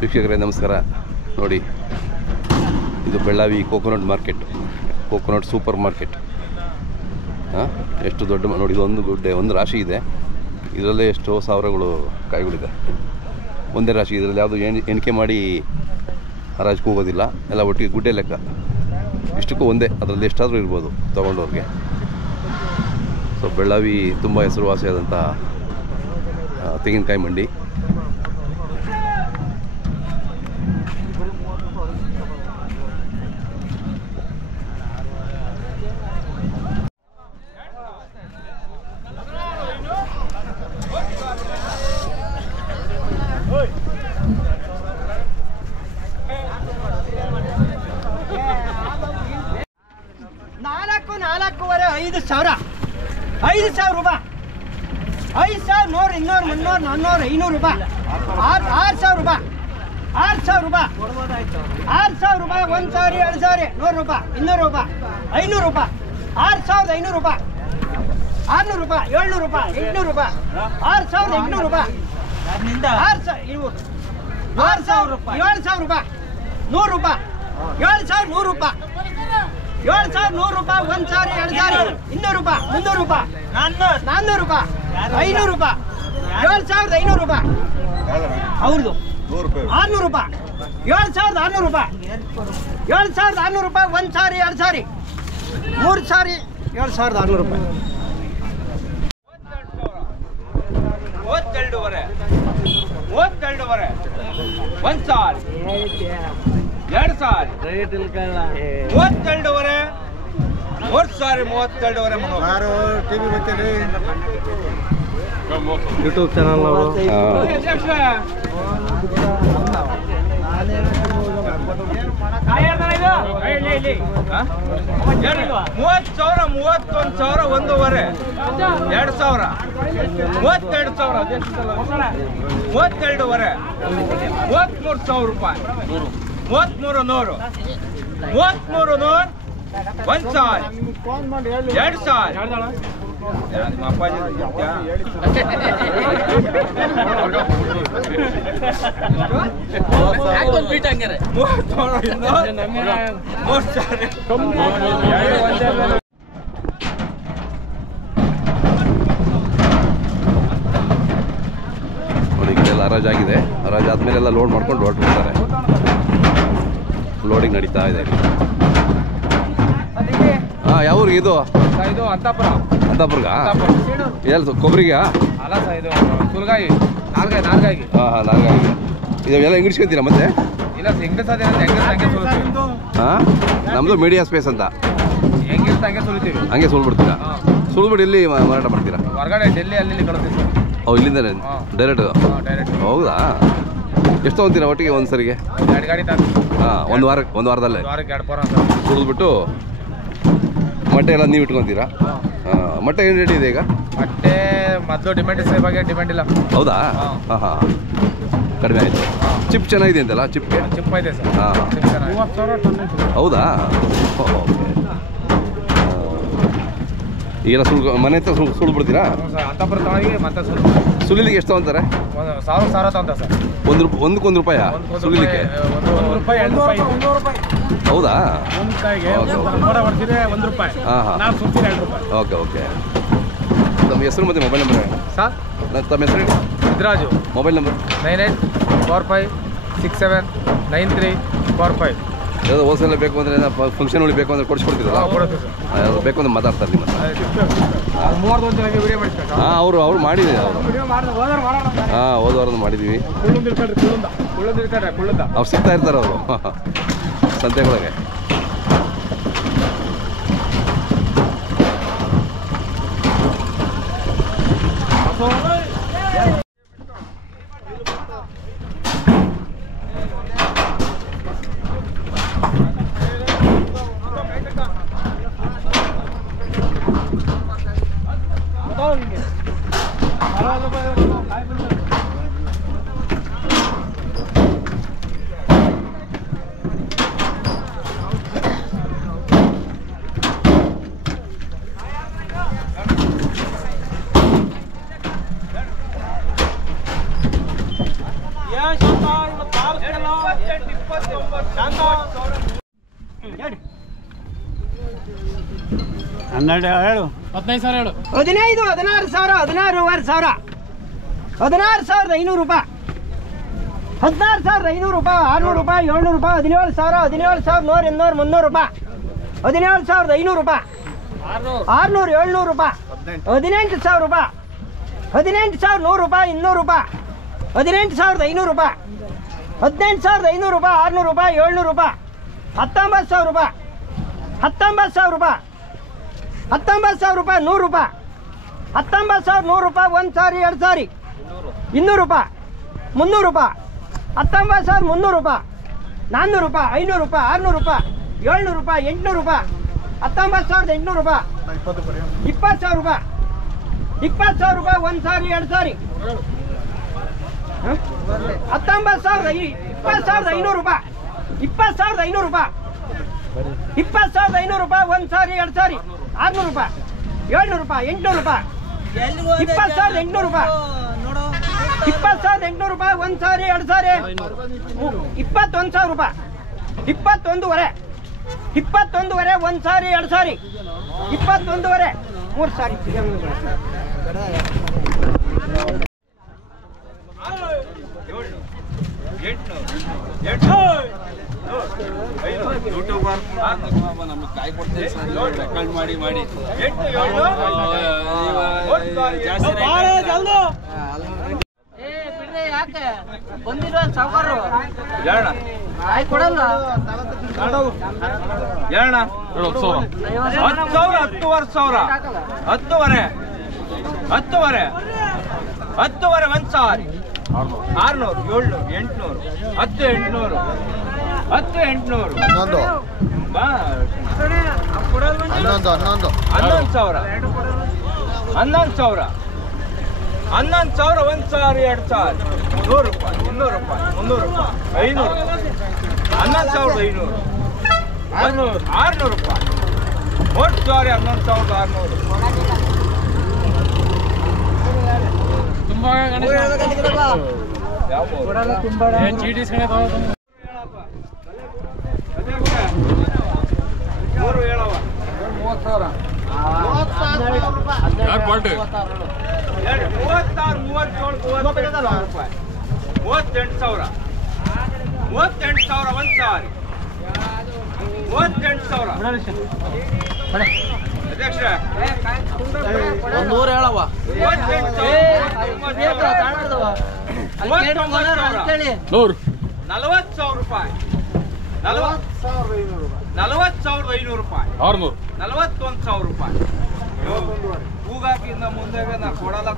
ವೀಕ್ಷಕರೇ ನಮಸ್ಕಾರ. ನೋಡಿ, ಇದು Bellavi coconut market, coconut super market. ಎಷ್ಟು ದೊಡ್ಡ ನೋಡಿ, ಇದು ಒಂದು ಗುಡ್ಡೆ, ಒಂದು ರಾಶಿ ಇದೆ. ಇದರಲ್ಲೇ ಎಷ್ಟೋ ಸಾವಿರಗಳು ಕಾಯಿಗಳಿದೆ. ಒಂದೇ ರಾಶಿ, ಇದರಲ್ಲಿ ಯಾವುದು ಎಣಿಕೆ ಮಾಡಿ ಹರಾಜು ಹೋಗೋದಿಲ್ಲ, ಎಲ್ಲ ಒಟ್ಟಿಗೆ ಗುಡ್ಡೆ ಲೆಕ್ಕ. ಇಷ್ಟಕ್ಕೂ ಒಂದೇ, ಅದರಲ್ಲಿ ಎಷ್ಟಾದರೂ ಇರ್ಬೋದು ತೊಗೊಂಡವ್ರಿಗೆ. ಸೊ ಬೆಳ್ಳಾವಿ ತುಂಬ ಹೆಸರುವಾಸಿಯಾದಂಥ ತೆಂಗಿನಕಾಯಿ ಮಂಡಿ. ನಾಲ್ಕೂವರೆ 5,000 5,000 ರೂಪಾಯಿ, 5,000, 100, 200, 300, 400, 500 ರೂಪಾಯಿ, 6,000 ರೂಪಾಯಿ, 6,000 ರೂಪಾಯಿ, 6,000 ರೂಪಾಯಿ, 1,000, 2,000, 100 ರೂಪಾಯಿ, 200 ರೂಪಾಯಿ, 500 ರೂಪಾಯಿ, 6,500 ರೂಪಾಯಿ, 600 ರೂಪಾಯಿ, 700 ರೂಪಾಯಿ, 800 ರೂಪಾಯಿ, 6,800 ರೂಪಾಯಿ, 6,000 ರೂಪಾಯಿ, 7,000 ರೂಪಾಯಿ, 100 ರೂಪಾಯಿ, 7,100 ರೂಪಾಯಿ, 7,100 ರೂಪಾಯಿ, 1,000, 2,000, 200 ರೂಪಾಯಿ, 300 ರೂಪಾಯಿ, 400 ರೂಪಾಯಿ, 500 ರೂಪಾಯಿ, 7,500 ರೂಪಾಯಿ ಅವ್ರದ್ದು, 600 ರೂಪಾಯಿ, 7,600 ರೂಪಾಯಿ, 7,600 ರೂಪಾಯಿ, 1,000, 2,000, 3,000, 7,600 ರೂಪಾಯಿ, 32,500, 1,000, 2,000, 32,500, 3,032,500. ಯೂಟ್ಯೂಬ್ ಚಾನಲ್ ನಾವು 30,000, 31,000, 1,500, 2,000, 32,000, 32,500, 33,000 ರೂಪಾಯಿ, 33,100, 1,000, 1,000, 2,000. ನಿಮ್ಮ ಅಪ್ಪಾಜಿ ನೋಡಿ, ಇದೆಲ್ಲ ಹರಾಜಾಗಿದೆ. ಹರಾಜಾದ್ಮೇಲೆಲ್ಲ ಲೋಡ್ ಮಾಡ್ಕೊಂಡು ಹೊರಟ್ಬಿಡ್ತಾರೆ. ಲೋಡಿಂಗ್ ನಡೀತಾ ಇದೆ. ಹಾಂ, ಯಾವ ಊರಿಗೆ ಇದು? ಇದು ಅಂತಾಪುರ. ಅಂತಾಪುರ್ಗ ಎಲ್ಲಿ ಕೊಬ್ಬರಿಗೆ? ಅಲ್ಲ ಸರ್, ಇದು ಸುಲ್ಗಾಯಿ, ನಾಲ್ಕಾಯಿ. ಹಾಂ ಹಾಂ, ನಾಲ್ಕಾಯಿಗೆ. ಇದೆಲ್ಲ ಇಂಗ್ಲೀಷ್ಕೊಂತೀರಾ ಮತ್ತೆ? ಇಲ್ಲ ಸರ್, ಇಂಗ್ಲೀಷ್ ಅದೇ ಹಂಗೆ ಸುಲ್ತೀವಿ. ಹಾಂ, ನಮ್ಮದು ಮೀಡಿಯಾ ಸ್ಪೇಸ್ ಅಂತ. ಹೆಂಗಿರುತ್ತೆ ಹಂಗೆ ಸುಲ್ತೀವಿ. ಹಂಗೆ ಸುಲ್ಬಿಡ್ತೀರಾ? ಸುಳ್ಬಿಟ್ಟು ಎಲ್ಲಿ ಮಾರಾಟ ಮಾಡ್ತೀರಾ? ಹೊರಗಡೆ ಡೆಲ್ಲಿ ಅಲ್ಲಿ ಕಳಿಸ್ತೀವಿ ಸರ್. ಇಲ್ಲಿಂದನೇ ಡೈರೆಕ್ಟ್? ಡೈರೆಕ್ಟ್. ಹೌದಾ? ಎಷ್ಟು ತೊಗೊಂತೀರಾ ಒಟ್ಟಿಗೆ ಒಂದು ಸರಿಗೆ? 2 ಗಾಡಿ ತಂದು. ಹಾಂ, ಒಂದು ವಾರದಲ್ಲೇ 2 ಪರ ಸರ್. ಸುಳಿದ್ಬಿಟ್ಟು ಮೊಟ್ಟೆ ಎಲ್ಲ ನೀವು ಇಟ್ಕೊತೀರಾ? ಹಾಂ, ಮೊಟ್ಟೆ ಏನು ರೇಟ್ ಇದೆ ಈಗ? ಮೊಟ್ಟೆ ಮೊದಲು ಡಿಮ್ಯಾಂಡ್ ಇದೆ, ಇವಾಗ ಡಿಮ್ಯಾಂಡ್ ಇಲ್ಲ. ಹೌದಾ? ಹಾಂ ಹಾಂ, ಕಡಿಮೆ ಆಯಿತು. ಚಿಪ್ ಚೆನ್ನಾಗಿದೆ ಅಂತಲ್ಲ? ಚಿಪ್ಗೆ ಚಿಪ್ ಇದೆ ಸರ್. ಹಾಂ, 30,000 ಟನ್. ಹೌದಾ? ಓಕೆ. ಈಗೆಲ್ಲ ಮನೆ ಹತ್ರ ಸುಳ್ಬಿಡ್ತೀರಾ? ಸರ್, ಅಂತಾಪುರ ತಗೊಂಡು ಮತ್ತೆ ಸುಲಿಲಿಕ್ಕೆ ಎಷ್ಟು ತೊಗೊಂತಾರೆ? 1,000 ತಗೊಂತ ಸರ್. ಒಂದಕ್ಕೊಂದು ರೂಪಾಯ ಸುಲಿಲಿಕ್ಕೆ? 1 ರೂಪಾಯಿ, 2 ರೂಪಾಯಿ. ಹೌದಾ? ಒಂದು ಕಾಯಿಗೆ 1 ರೂಪಾಯಿ. ಹಾಂ ಹಾಂ, ನಾವು ಸುತ್ತೀನಿ 2 ರೂಪಾಯಿ. Okay okay. ತಮ್ಮ ಹೆಸರು ಮತ್ತು ಮೊಬೈಲ್ ನಂಬರ್ ಸರ್? ತಮ್ಮ ಹೆಸರು ಸಿದ್ದರಾಜು. Mobile number 9845679345. ಯಾವುದು ಹೋಲ್ಸೇಲ್ ಬೇಕು ಅಂದರೆ ಫಂಕ್ಷನ್ಗಳು ಬೇಕು ಅಂದರೆ ಕೊಡಿಸ್ಕೊಡ್ತೀರಲ್ಲ? ಕೊಡುತ್ತೆ ಸರ್. ಯಾವುದು ಬೇಕು ಅಂದ್ರೆ ಮಾತಾಡ್ತಾರೆ ನಿಮ್ಮ? 31 ಜನಕ್ಕೆ ವಿಡಿಯೋ ಮಾಡಿಸ್ತಾರೆ. ಹಾಂ, ಅವ್ರು ಮಾಡಿದ್ದೀವಿ. ಅವರು ಹಾಂ, ಹೋದ ವಾರದ ಮಾಡಿದ್ದೀವಿ. ಅವ್ರು ಸಿಗ್ತಾ ಇರ್ತಾರೆ ಅವರು ಸಂತೆಗಳಿಗೆ. ಹನ್ನೆರಡು ಹೇಳು 15,000 ಹೇಳು. 15, 16 ಸಾವಿರ, 16,500 ಸಾವಿರ, 16,500 ರೂಪಾಯಿ, 16,500 ರೂಪಾಯಿ, 600 ರೂಪಾಯಿ, 700 ರೂಪಾಯಿ, 17,000, 17,100, 200, 300 ರೂಪಾಯಿ, 17,500 ರೂಪಾಯಿ, 600, 700 ರೂಪಾಯಿ, 18,000 ರೂಪಾಯಿ, 18,100 ರೂಪಾಯಿ, 200 ರೂಪಾಯಿ, 18,500 ರೂಪಾಯಿ, 18,500 ರೂಪಾಯಿ, 600 ರೂಪಾಯಿ, 700 ರೂಪಾಯಿ, 19,000 ರೂಪಾಯಿ, 19,000 ರೂಪಾಯಿ, 19,000 ರೂಪಾಯಿ, 100 ರೂಪಾಯಿ, 19,100 ರೂಪಾಯಿ, 1 ಸಾರಿ, 2 ಸಾರಿ, 200 ರೂಪಾಯಿ, 300 ರೂಪಾಯಿ, 19,300 ರೂಪಾಯಿ, 400 ರೂಪಾಯಿ, 500 ರೂಪಾಯಿ, 600 ರೂಪಾಯಿ, 700 ರೂಪಾಯಿ, 800 ರೂಪಾಯಿ, 19,800 ರೂಪಾಯಿ, 20,000 ರೂಪಾಯಿ, 20,000 ರೂಪಾಯಿ, 1 ಸಾರಿ, 2 ಸಾರಿ, 20,500 ರೂಪಾಯಿ, 20,500 ರೂಪಾಯಿ, 20,500 ರೂಪಾಯಿ, 1 ಸಾರಿ, 2 ಸಾರಿ, 600 ರೂಪಾಯಿ, 700 ರೂಪಾಯಿ, 800 ರೂಪಾಯಿ, 20,800 ರೂಪಾಯಿ, 20,800 ರೂಪಾಯಿ, 1 ಸಾರಿ, 2 ಸಾರಿ, 21,000 ರೂಪಾಯಿ, 21,500, 21,500, 1 ಸಾರಿ, 2 ಸಾರಿ, 21,500, 3 ಸಾರಿ. ಯಾಕೆ ಬಂದಿಲ್ವ ಸಾವುಕಾರರು ಕೊಡಲ್ಲ 10,000, 1 ಸಾರಿ, 600, 700, 800, 10,800, 10,800, 11,000, 11,000, 1 ಸಾರಿ, 2 ಸಾರಿ, 100 ರೂಪಾಯಿ, 200 ರೂಪಾಯಿ, 300 ರೂಪಾಯಿ, 500 ರೂಪಾಯಿ, 11,500, 600 ರೂಪಾಯಿ, 1 ಸಾರಿ, 11,600. ತುಂಬಾ ಗಣೇಶ ಏನ್ ಚೀಟಿ ಇಸ್ಕೊಂಡೆ ತಗೊಳ್ಳೋದು. ಯಾರು ಪಾಲ್ಟಿ 36, 38,000, 38,000, 1 ಸಾರಿ, 38,000. ಅಧ್ಯಕ್ಷರೇ, 100 ಹೇಳವ 100 40,000 ರೂಪಾಯಿ, 40,500 ರೂಪಾಯಿ, 600 41,000 ರೂಪಾಯಿ. ಹೂಗಾಕಿಂದ ಮುಂದೆ ನಾ ಕೊಡಲ್ಲ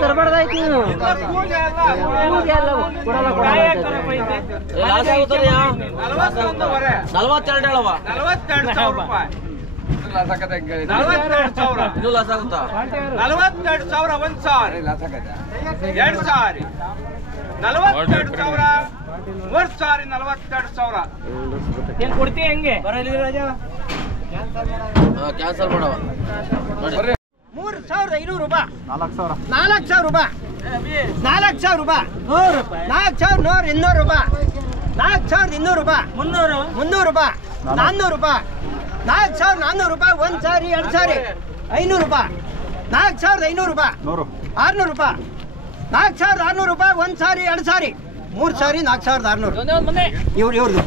ತರಬಾರ್ದಾಯ್ತು ನೀನು ನಲವತ್ತೆರಡು ಹೇಳವ 42,000 ರೂಪಾಯಿ, 42,000, ಇನ್ನೂ ಲಾಸ್ ಆಗುತ್ತಾ 42,000, 1 ಸಾರಿ, 2 ಸಾರಿ, 42,000, 3 ಸಾರಿ, 42,000. ಏನ್ ಕೊಡ್ತೀಯ ಹೆಂಗೆ ಕ್ಯಾನ್ಸಲ್ ಮಾಡವ 3,500 ರೂಪಾಯಿ, 4,000 ರೂಪಾಯಿ, 4,000 ರೂಪಾಯಿ, 4,100, 200 ರೂಪಾಯಿ, 4,200 ರೂಪಾಯಿ, 300 ರೂಪಾಯಿ, 400 ರೂಪಾಯಿ, 4,400 ರೂಪಾಯಿ, 1 ಸಾರಿ, 2 ಸಾರಿ, 500 ರೂಪಾಯಿ, 4,500 ರೂಪಾಯಿ, 600 ರೂಪಾಯಿ, 4,600 ರೂಪಾಯಿ, 1 ಸಾರಿ, 2 ಸಾರಿ, 3 ಸಾರಿ, 4,600. ಇವ್ರದ್ದು